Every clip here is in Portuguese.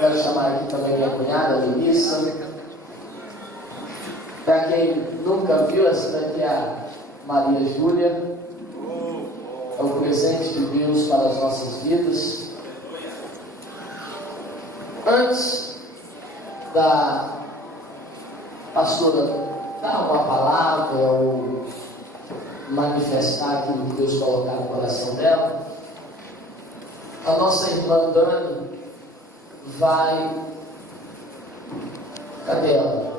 Quero chamar aqui também minha cunhada, Melissa. Para quem nunca viu, essa daqui é a Maria Júlia. É um presente de Deus para as nossas vidas. Antes da pastora dar uma palavra ou manifestar aquilo que Deus colocar no coração dela, a nossa irmã Dani vai... Cadê ela?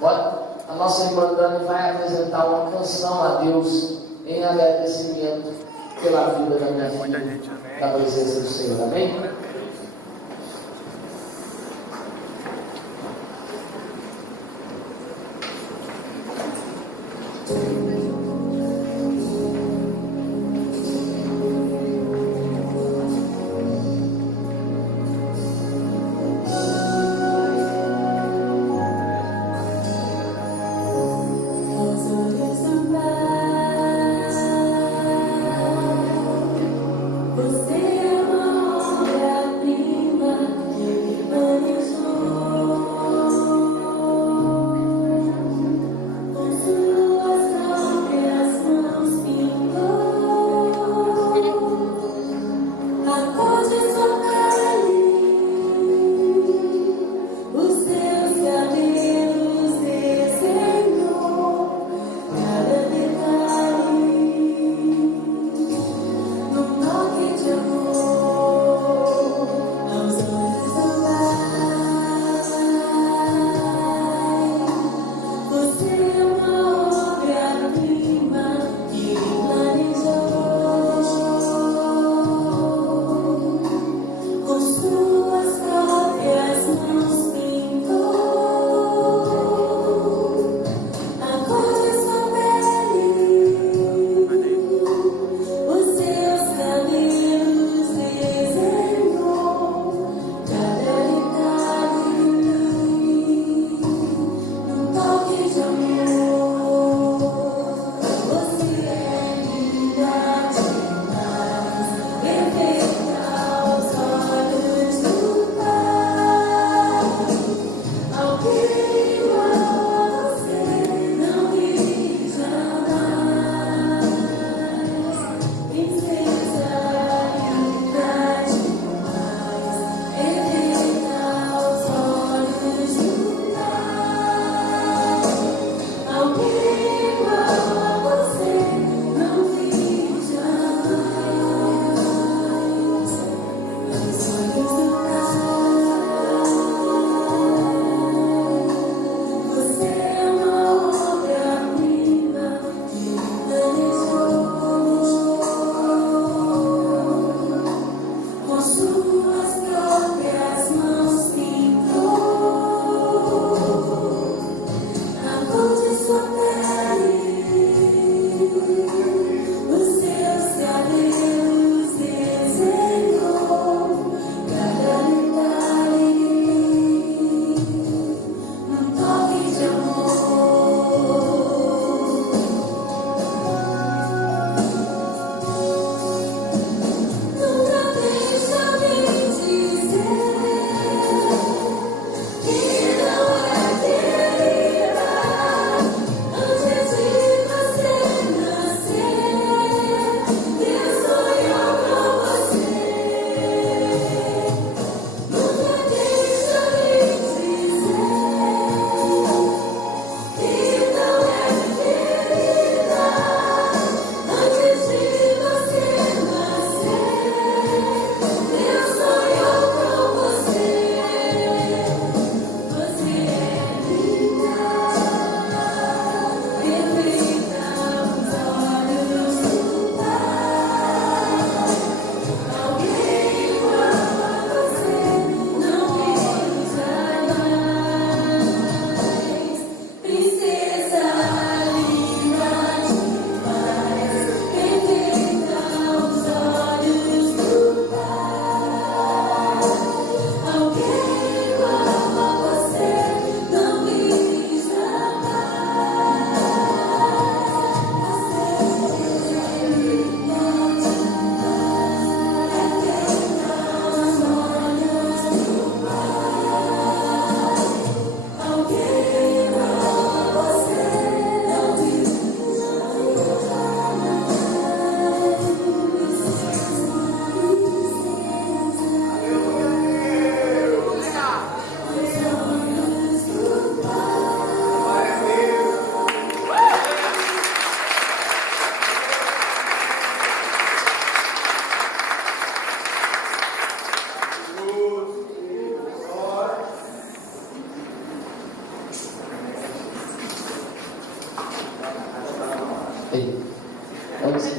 Olha, a nossa irmã Dani vai apresentar uma canção a Deus em agradecimento pela vida da minha filha, na presença do Senhor. Amém? Você é uma obra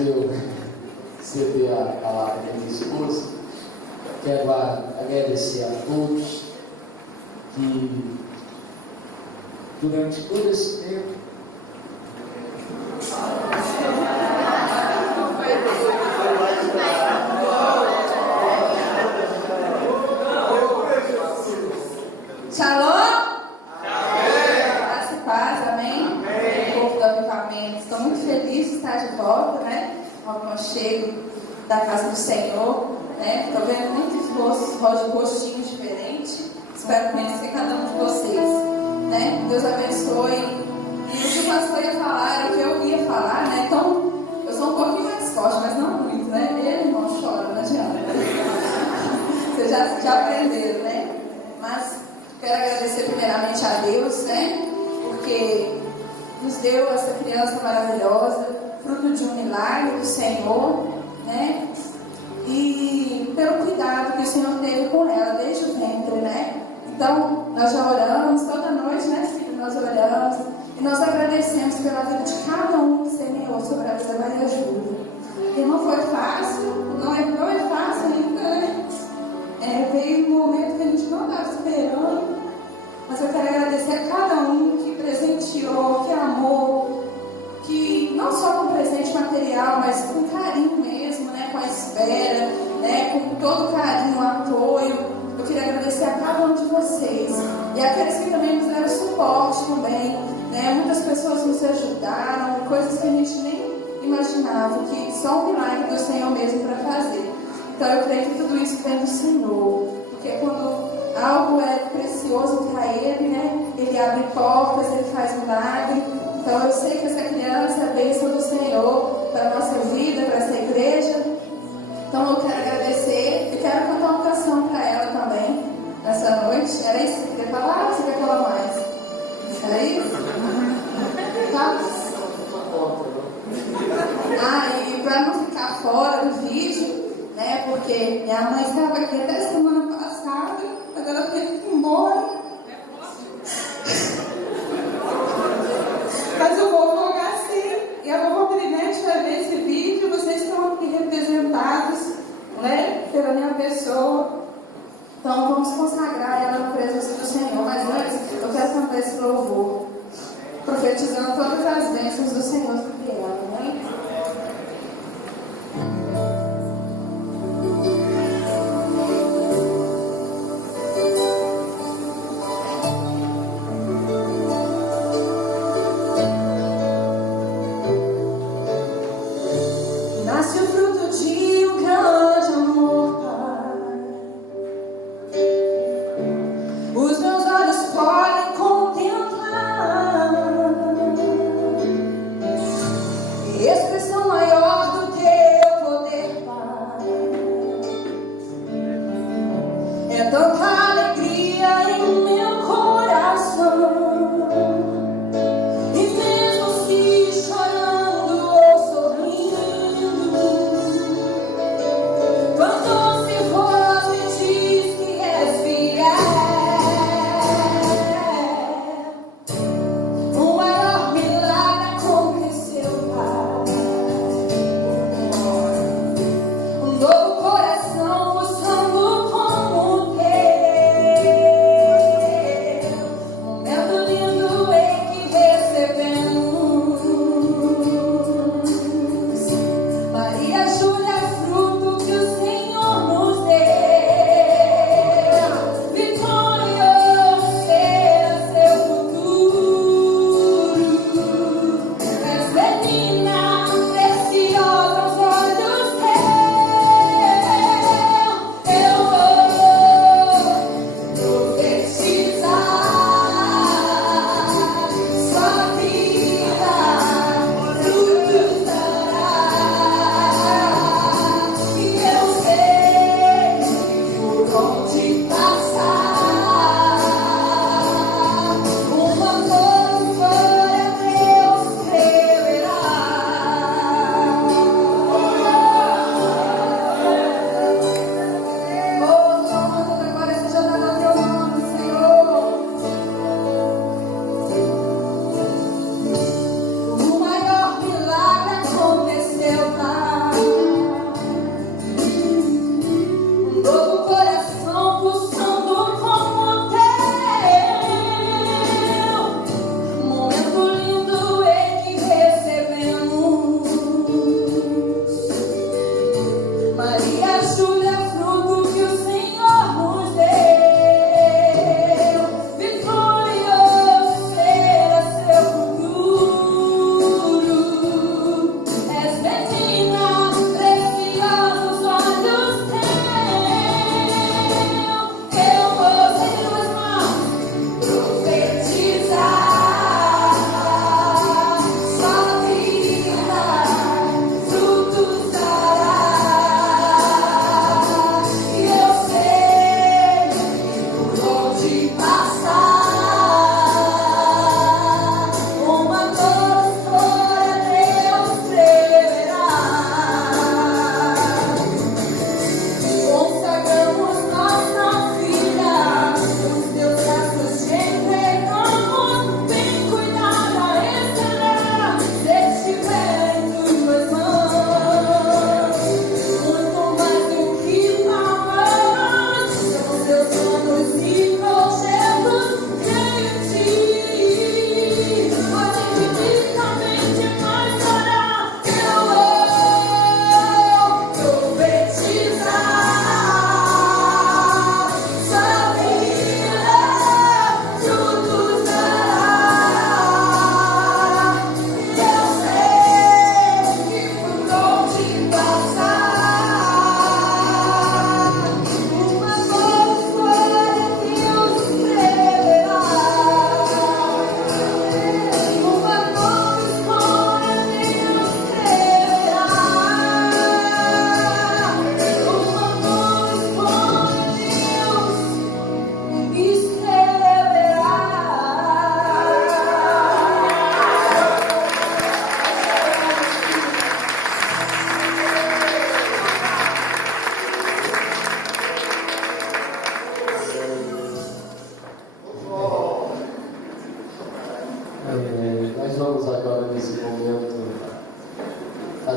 de eu ceder a palavra da minha esposa, quero agradecer a todos que durante todo esse tempo Shalom? Graça e paz, amém? Povo do avivamento, estou muito feliz de estar de volta, né? Ao aconchego da casa do Senhor, né? Estou vendo muitos rostinhos diferentes. Espero conhecer cada um de vocês, né? Deus abençoe. E o que o pastor ia falar era o que eu ia falar, né? Então, eu sou um pouquinho mais forte, mas não muito, né? Ele, irmão, chora, não adianta. Vocês já aprenderam, né? Mas quero agradecer primeiramente a Deus, né? Porque nos deu essa criança maravilhosa, fruto de um milagre do Senhor, né? E pelo cuidado que o Senhor teve com ela desde o ventre, né? Então, nós já oramos toda noite, né, filho? Nós oramos e nós agradecemos pela vida de cada um que semeou sobre a vida da Maria Júlia. E não foi fácil, não é fácil ainda, né? Veio um momento que a gente não estava esperando, mas eu quero agradecer a cada um que presenteou, que amou, que não só com presente material, mas com carinho mesmo, né? Com a espera, né? Com todo carinho, o apoio. Eu queria agradecer a cada um de vocês e aqueles que também nos deram suporte também, né? Muitas pessoas nos ajudaram, coisas que a gente nem imaginava, que só um milagre do Senhor mesmo para fazer. Então eu creio que tudo isso vem do Senhor, porque quando algo é precioso para Ele, né? Ele abre portas, Ele faz milagre. Então eu sei que essa criança é a bênção do Senhor para a nossa vida, para essa igreja. Então eu quero agradecer e quero cantar uma canção para ela também nessa noite. Era isso que você quer falar ou você quer falar mais? Era isso? Tá? E para não ficar fora do vídeo, né? Porque minha mãe estava aqui até semana passada, agora ela teve que ir embora. Mas eu vou colocar sim. E a vovó Brinete vai ver esse vídeo. Vocês estão aqui representados, né? Pela minha pessoa. Então vamos consagrar ela na presença do Senhor. Mas antes, eu quero cantar esse louvor, profetizando todas as bênçãos do Senhor sobre ela, né? Novo coração, buscando como ter.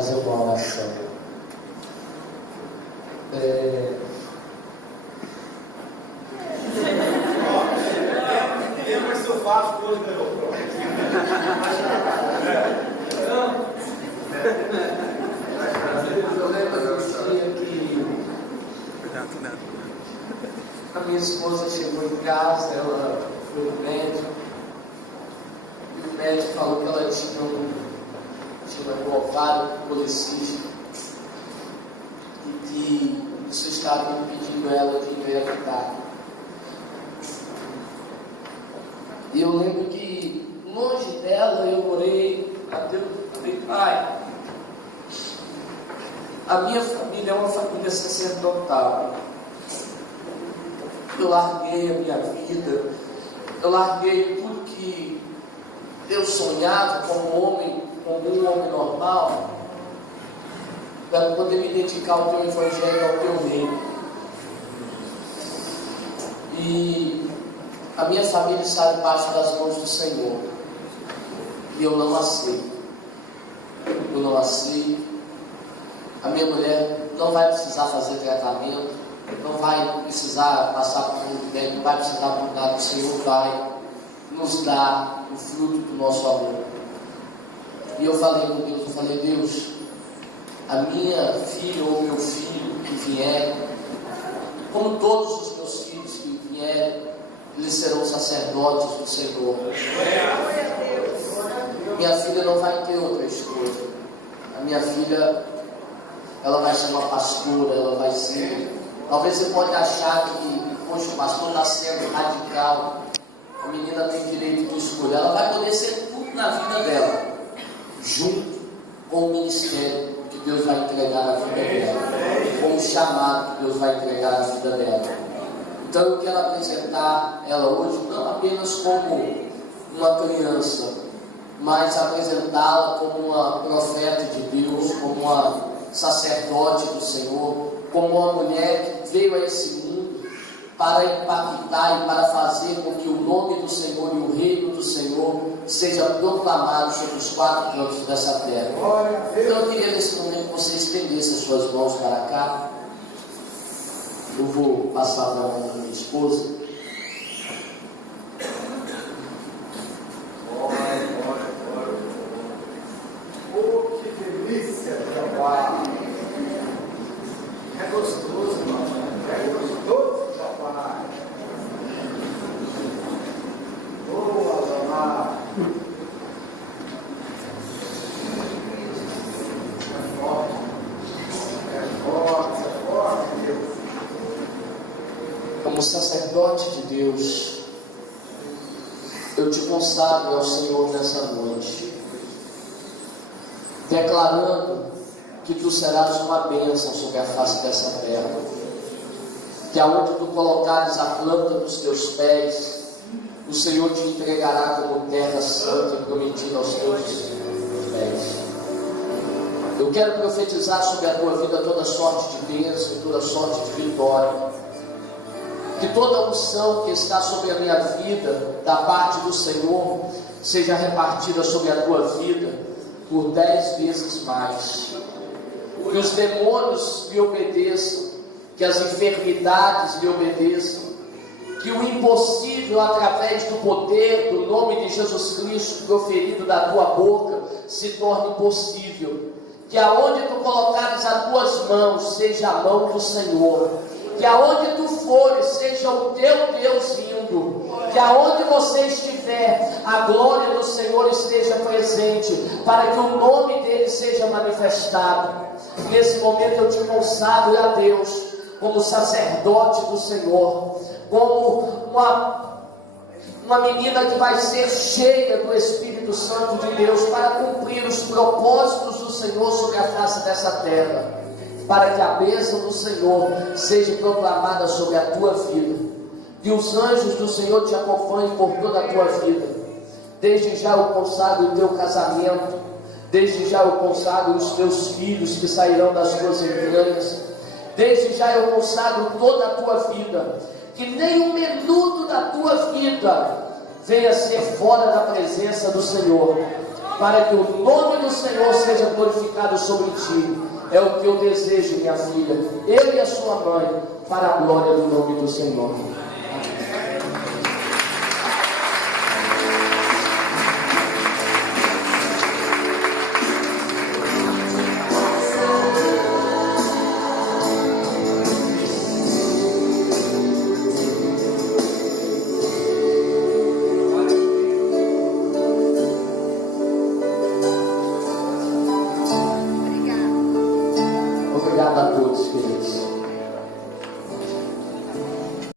fazer uma oração. Eu lembro do dia que a minha esposa chegou em casa, ela foi no médico, e o médico falou que ela tinha um ovário policístico e que isso estava impedindo ela de engravidar. E eu lembro que longe dela eu orei a Deus, falei: Pai, a minha família é uma família sacerdotal. Eu larguei a minha vida, eu larguei tudo que eu sonhava como um homem normal, para poder me dedicar ao teu evangelho, ao teu reino. E a minha família está debaixo das mãos do Senhor, e eu não aceito. Eu não aceito. A minha mulher não vai precisar fazer tratamento, não vai precisar passar por um médico, não vai precisar por nada. O Senhor vai nos dar o fruto do nosso amor. E eu falei com Deus, Deus, a minha filha ou meu filho que vier, como todos os meus filhos que vierem, eles serão sacerdotes do Senhor. Minha filha não vai ter outra esposa. A minha filha, ela vai ser uma pastora, ela vai ser... Talvez você pode achar que, poxa, o pastor está sendo radical. A menina tem direito de escolher. Ela vai poder ser tudo na vida dela, junto com o ministério que Deus vai entregar na vida dela, com o chamado que Deus vai entregar na vida dela. Então eu quero apresentar ela hoje não apenas como uma criança, mas apresentá-la como uma profeta de Deus, como uma sacerdote do Senhor, como uma mulher que veio a esse mundo para impactar e para fazer com que o nome do Senhor e o reino do Senhor seja proclamado sobre os quatro cantos dessa terra. Então eu queria nesse momento que você estendesse as suas mãos para cá. Eu vou passar para a mão da minha esposa. Oh, que delícia, Jeová! É gostoso, irmão. É gostoso, Jeová. Boa, Jeová. É forte. É forte, é forte, Deus. Como sacerdote de Deus, eu te consagro ao Senhor nessa noite, declarando que tu serás uma bênção sobre a face dessa terra, que aonde tu colocares a planta dos teus pés, o Senhor te entregará como terra santa e prometida aos teus pés. Eu quero profetizar sobre a tua vida toda sorte de bênção e toda sorte de vitória. Que toda a unção que está sobre a minha vida, da parte do Senhor, seja repartida sobre a tua vida por 10 vezes mais. Que os demônios lhe obedeçam, que as enfermidades lhe obedeçam, que o impossível, através do poder do nome de Jesus Cristo proferido da tua boca, se torne possível. Que aonde tu colocares as tuas mãos, seja a mão do Senhor. Que aonde tu fores, seja o teu Deus indo. Que aonde você estiver, a glória do Senhor esteja presente, para que o nome dele seja manifestado. Nesse momento eu te consagro a Deus, como sacerdote do Senhor, como uma menina que vai ser cheia do Espírito Santo de Deus, para cumprir os propósitos do Senhor sobre a face dessa terra. Para que a bênção do Senhor seja proclamada sobre a tua vida, que os anjos do Senhor te acompanhem por toda a tua vida. Desde já eu consagro o teu casamento, desde já eu consagro os teus filhos que sairão das tuas entranhas, desde já eu consagro toda a tua vida, que nem um minuto da tua vida venha ser fora da presença do Senhor. para que o nome do Senhor seja glorificado sobre ti. É o que eu desejo, minha filha, eu e a sua mãe, para a glória do nome do Senhor.